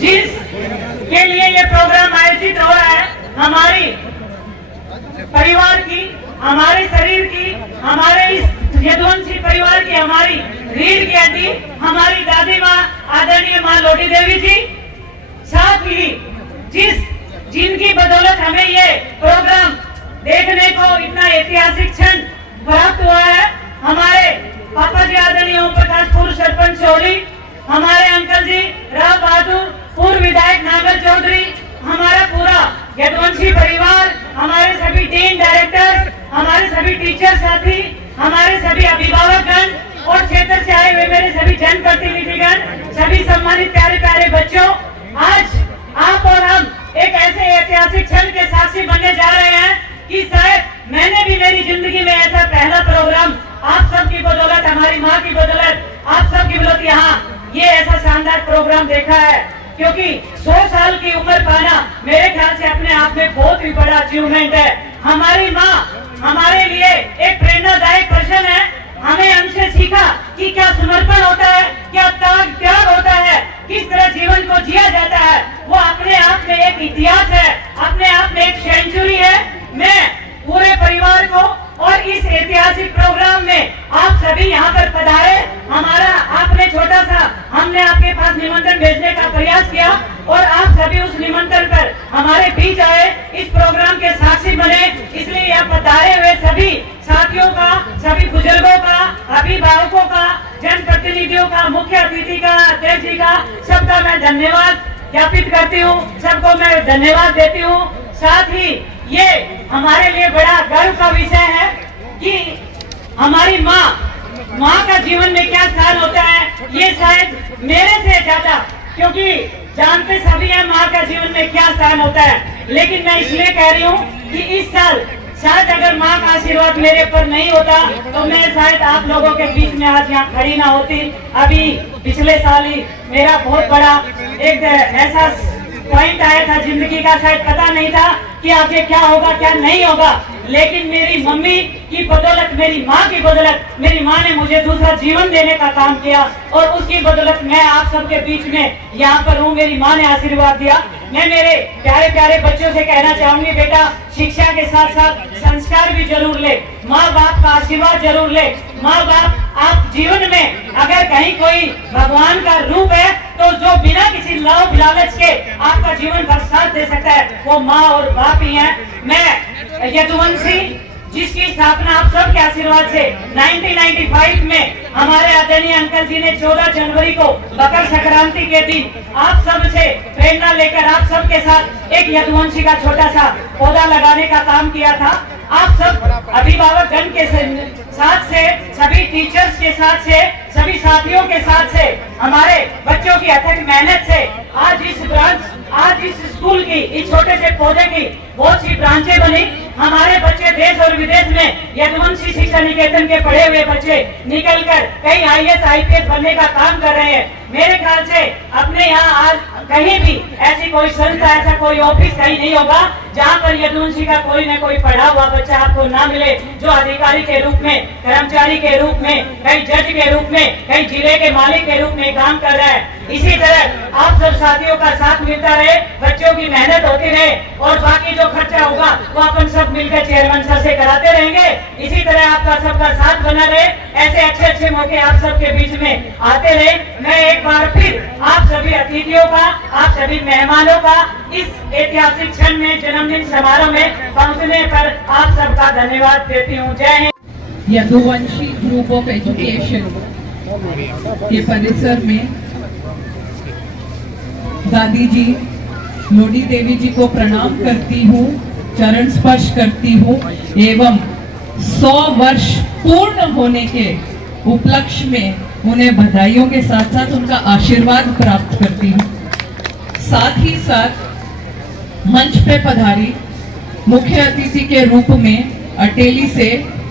जिसके लिए ये प्रोग्राम आयोजित हो रहा है, हमारी परिवार की, हमारे शरीर की, हमारे इस यदुवंशी परिवार की, हमारी रीढ़ की हड्डी, हमारी दादी माँ आदरणीय माँ लोटी देवी जी, साथ ही जिनकी बदौलत हमें ये प्रोग्राम देखने को इतना ऐतिहासिक क्षण प्राप्त हुआ है, हमारे पापा जी आदरणीय ओम प्रकाश पूर्व सरपंच चौरी, हमारे अंकल जी राव बहादुर पूर्व विधायक नागर चौधरी, हमारा पूरा यदुवंशी परिवार, हमारे सभी डीन डायरेक्टर, हमारे सभी टीचर साथी, हमारे सभी अभिभावकगण और क्षेत्र से आए हुए मेरे सभी जनप्रतिनिधिगण, सभी सम्मानित प्यारे प्यारे बच्चों, आज आप और हम एक ऐसे ऐतिहासिक क्षण के साक्षी बनने जा रहे हैं कि शायद मैंने भी मेरी जिंदगी में ऐसा पहला प्रोग्राम आप सबकी बदौलत, हमारी माँ की बदौलत, आप सबकी बदौलत यहाँ ये ऐसा शानदार प्रोग्राम देखा है, क्योंकि 100 साल की उम्र पाना मेरे ख्याल से अपने आप में बहुत ही बड़ा अचीवमेंट है। हमारी माँ हमारे लिए एक प्रेरणादायक पर्सन है। हमें हमसे सीखा कि क्या समर्पण होता है, क्या त्याग होता है, किस तरह जीवन को जिया जाता है। वो अपने आप में एक इतिहास है, अपने आप में एक सेंचुरी है। मैं पूरे परिवार को और इस ऐतिहासिक प्रोग्राम में आप सभी यहाँ पर पधारे, हमारा आपने छोटा सा हमने आपके पास निमंत्रण भेजने का प्रयास किया और आप सभी उस निमंत्रण पर हमारे बीच आए, इस प्रोग्राम के साक्षी बने। इसलिए यहाँ पधारे हुए सभी साथियों का, सभी बुजुर्गों का, अभिभावकों का, जनप्रतिनिधियों का, मुख्य अतिथि का, अध्यक्ष जी का, सबका मैं धन्यवाद ज्ञापित करती हूँ, सबको मैं धन्यवाद देती हूँ। साथ ही ये हमारे लिए बड़ा गर्व का विषय है कि हमारी माँ का जीवन में क्या स्थान होता है, ये शायद मेरे से ज्यादा, क्योंकि जानते सभी हैं माँ का जीवन में क्या स्थान होता है। लेकिन मैं इसलिए कह रही हूँ कि इस साल शायद अगर माँ का आशीर्वाद मेरे पर नहीं होता तो मैं शायद आप लोगों के बीच में आज यहाँ खड़ी ना होती। अभी पिछले साल ही मेरा बहुत बड़ा एक ऐसा पॉइंट आया था जिंदगी का, शायद पता नहीं था कि आगे क्या होगा क्या नहीं होगा, लेकिन मेरी मम्मी की बदौलत, मेरी माँ की बदौलत, मेरी माँ ने मुझे दूसरा जीवन देने का काम किया और उसकी बदौलत मैं आप सबके बीच में यहाँ पर हूँ। मेरी माँ ने आशीर्वाद दिया। मैं मेरे प्यारे प्यारे बच्चों से कहना चाहूंगी, बेटा शिक्षा के साथ साथ संस्कार भी जरूर ले, माँ बाप का आशीर्वाद जरूर ले। माँ बाप आप जीवन में अगर कहीं कोई भगवान का रूप है तो जो बिना किसी लाभ लालच के आपका जीवन भर साथ दे सकता है वो माँ और बाप ही है। मैं यदुवंशी जिसकी स्थापना आप सबके आशीर्वाद से 1995 में हमारे आदरणीय अंकल जी ने 14 जनवरी को मकर संक्रांति के दिन आप सब से प्रेरणा लेकर आप सबके साथ एक यदुवंशी का छोटा सा पौधा लगाने का काम किया था। आप सब अभिभावक गण के साथ से, सभी टीचर्स के साथ से, सभी साथियों के साथ से, हमारे बच्चों की अथक मेहनत से आज इस स्कूल की, इस छोटे से पौधे की बहुत सी ब्रांचें बनी। हमारे बच्चे देश और विदेश में यदुवंशी शिक्षा निकेतन के पढ़े हुए बच्चे निकलकर कई IAS IPS बनने का काम कर रहे हैं। मेरे ख्याल से अपने यहाँ आज कहीं भी ऐसी कोई संस्था, ऐसा कोई ऑफिस कहीं नहीं होगा जहाँ पर यदुवंशी का कोई न कोई पढ़ा हुआ बच्चा आपको ना मिले, जो अधिकारी के रूप में, कर्मचारी के रूप में, कहीं जज के रूप में, कहीं जिले के मालिक के रूप में काम कर रहा है। इसी तरह आप सब साथियों का साथ मिलता रहे, बच्चों की मेहनत होती रहे और बाकी जो खर्चा होगा वो अपन सब मिलकर चेयरमैन सर से कराते रहेंगे। इसी तरह आपका सबका साथ बना रहे, ऐसे अच्छे अच्छे मौके आप सबके बीच में आते रहे। मैं एक बार फिर आप सभी अतिथियों का, आप सभी मेहमानों का इस ऐतिहासिक क्षण में, जन्मदिन समारोह में पहुंचने पर आप सबका धन्यवाद देती हूँ। जय Hind. Yaduvanshi group of education के परिसर में दादी जी लोडी देवी जी को प्रणाम करती हूँ, चरण स्पर्श करती हूँ एवं 100 वर्ष पूर्ण होने के उपलक्ष्य में उन्हें बधाइयों के साथ साथ उनका आशीर्वाद प्राप्त करती हूँ। साथ ही साथ मंच पे पधारी मुख्य अतिथि के रूप में अटेली से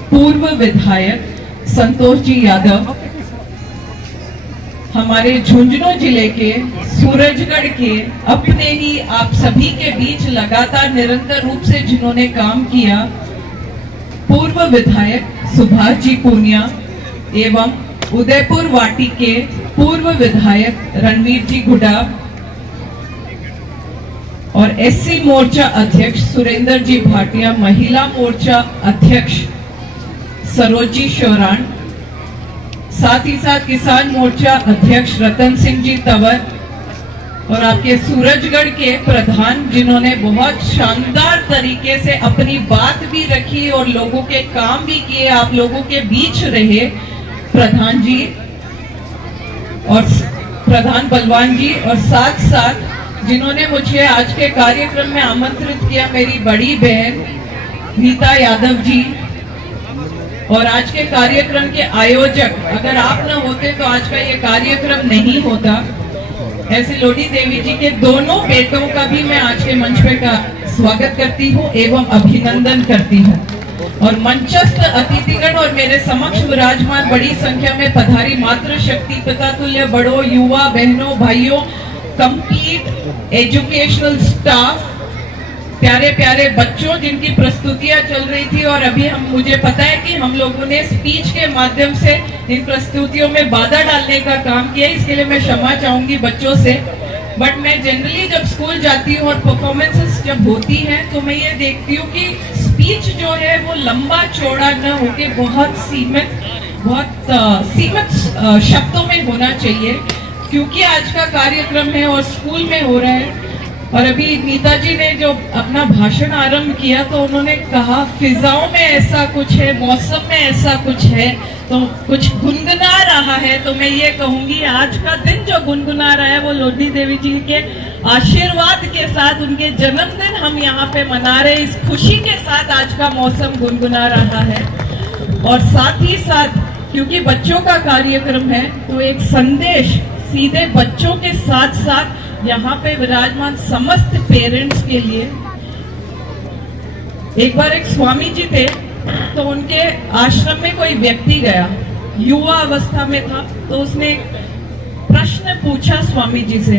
पूर्व विधायक संतोष जी यादव, हमारे झुंझुनू जिले के सूरजगढ़ के अपने ही आप सभी के बीच लगातार निरंतर रूप से जिन्होंने काम किया, पूर्व विधायक सुभाष जी पूनिया एवं उदयपुर वाटी के पूर्व विधायक रणवीर जी गुडा, और एससी मोर्चा अध्यक्ष सुरेंद्र जी भाटिया, महिला मोर्चा अध्यक्ष सरोजी शोरान, साथ ही साथ किसान मोर्चा अध्यक्ष रतन सिंह जी तंवर और आपके सूरजगढ़ के प्रधान जिन्होंने बहुत शानदार तरीके से अपनी बात भी रखी और लोगों के काम भी किए, आप लोगों के बीच रहे, प्रधान जी और प्रधान बलवान जी, और साथ साथ जिन्होंने मुझे आज के कार्यक्रम में आमंत्रित किया, मेरी बड़ी बहन नीता यादव जी, और आज के कार्यक्रम के आयोजक, अगर आप न होते तो आज का ये कार्यक्रम नहीं होता। ऐसे लोडी देवी जी के दोनों बेटों का भी मैं आज के मंच पे का स्वागत करती हूँ एवं अभिनंदन करती हूँ। और मंचस्थ अतिथिगण और मेरे समक्ष विराजमान बड़ी संख्या में पधारी मातृशक्ति, पिता तुल्य बड़ों, युवा बहनों, भाइयों, कंप्लीट एजुकेशनल स्टाफ, प्यारे प्यारे बच्चों जिनकी प्रस्तुतियां चल रही थी, और अभी मुझे पता है कि हम लोगों ने स्पीच के माध्यम से इन प्रस्तुतियों में बाधा डालने का काम किया, इसके लिए मैं क्षमा चाहूंगी बच्चों से। बट मैं जनरली जब स्कूल जाती हूँ और परफॉर्मेंसेस जब होती हैं तो मैं ये देखती हूँ कि स्पीच जो है वो लंबा चौड़ा न होके बहुत सीमित शब्दों में होना चाहिए, क्योंकि आज का कार्यक्रम है और स्कूल में हो रहा है। और अभी नीता जी ने जो अपना भाषण आरंभ किया तो उन्होंने कहा फिजाओं में ऐसा कुछ है, मौसम में ऐसा कुछ है, तो कुछ गुनगुना रहा है। तो मैं ये कहूंगी आज का दिन जो गुनगुना रहा है वो लोडी देवी जी के आशीर्वाद के साथ, उनके जन्मदिन हम यहाँ पे मना रहे, इस खुशी के साथ आज का मौसम गुनगुना रहा है। और साथ ही साथ क्योंकि बच्चों का कार्यक्रम है तो एक संदेश सीधे बच्चों के साथ साथ यहाँ पे विराजमान समस्त पेरेंट्स के लिए। एक बार एक स्वामी जी थे तो उनके आश्रम में कोई व्यक्ति गया, युवा अवस्था में था, तो उसने प्रश्न पूछा स्वामी जी से,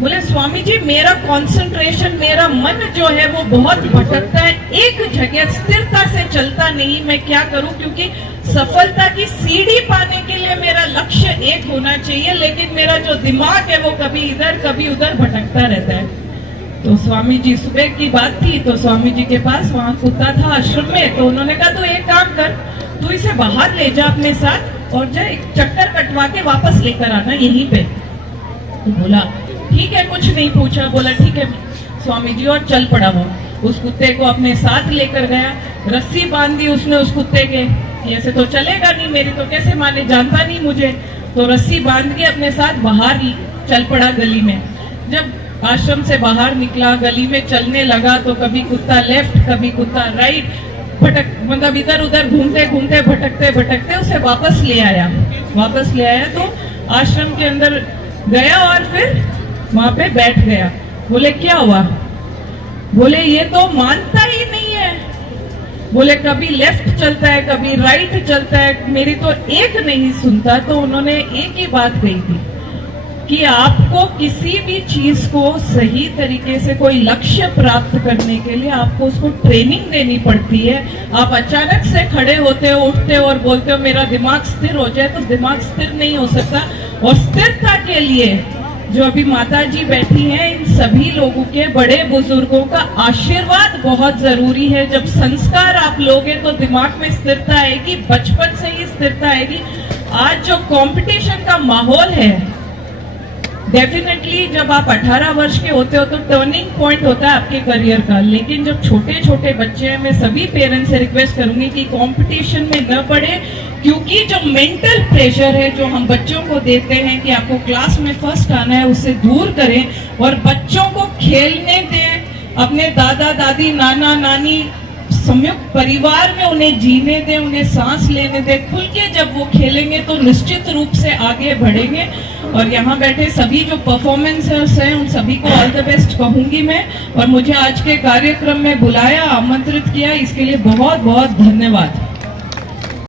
बोले स्वामी जी मेरा कंसंट्रेशन, मेरा मन जो है वो बहुत भटकता है, एक जगह स्थिरता से चलता नहीं, मैं क्या करूं, क्योंकि सफलता की सीढ़ी पाने के लिए मेरा लक्ष्य एक होना चाहिए, लेकिन मेरा जो दिमाग है वो कभी इधर कभी उधर भटकता रहता है। तो स्वामी जी, सुबह की बात थी, तो स्वामी जी के पास वहां कुत्ता था आश्रम में, तो उन्होंने कहा तू एक काम कर, तू इसे बाहर ले जा अपने साथ और जा एक चक्कर कटवा के वापस लेकर आना यहीं पे। तो बोला ठीक है, कुछ नहीं पूछा, बोला ठीक है स्वामी जी, और चल पड़ा। वो उस कुत्ते को अपने साथ लेकर गया, रस्सी बांध दी उसने उस कुत्ते के, ऐसे तो चलेगा नहीं, मेरी तो कैसे माने, जानता नहीं मुझे, तो रस्सी बांध के अपने साथ बाहर चल पड़ा गली में। जब आश्रम से बाहर निकला, गली में चलने लगा, तो कभी कुत्ता लेफ्ट कभी कुत्ता राइट, मतलब इधर उधर घूमते घूमते भटकते भटकते उसे वापस ले आया। तो आश्रम के अंदर गया और फिर वहां पे बैठ गया। बोले क्या हुआ? बोले ये तो मानता ही नहीं है, बोले कभी लेफ्ट चलता है कभी राइट चलता है, मेरी तो एक नहीं सुनता। तो उन्होंने एक ही बात कही थी कि आपको किसी भी चीज को सही तरीके से कोई लक्ष्य प्राप्त करने के लिए आपको उसको ट्रेनिंग देनी पड़ती है। आप अचानक से खड़े होते हो, उठते हो और बोलते हो मेरा दिमाग स्थिर हो जाए, तो दिमाग स्थिर नहीं हो सकता। और स्थिरता के लिए जो अभी माता जी बैठी हैं, इन सभी लोगों के, बड़े बुजुर्गों का आशीर्वाद बहुत जरूरी है। जब संस्कार आप लोगे तो दिमाग में स्थिरता आएगी, बचपन से ही स्थिरता आएगी। आज जो कंपटीशन का माहौल है, डेफिनेटली जब आप 18 वर्ष के होते हो तो टर्निंग पॉइंट होता है आपके करियर का, लेकिन जब छोटे छोटे बच्चे हैं, मैं सभी पेरेंट्स से रिक्वेस्ट करूंगी कि कंपटीशन में न पड़े, क्योंकि जो मेंटल प्रेशर है जो हम बच्चों को देते हैं कि आपको क्लास में फर्स्ट आना है, उससे दूर करें और बच्चों को खेलने दें, अपने दादा दादी नाना नानी संयुक्त परिवार में उन्हें जीने दें, उन्हें सांस लेने दें। खुल के जब वो खेलेंगे तो निश्चित रूप से आगे बढ़ेंगे। और यहाँ बैठे सभी जो परफॉर्मेंसर्स हैं उन सभी को ऑल द बेस्ट कहूंगी मैं, और मुझे आज के कार्यक्रम में बुलाया, आमंत्रित किया, इसके लिए बहुत बहुत धन्यवाद।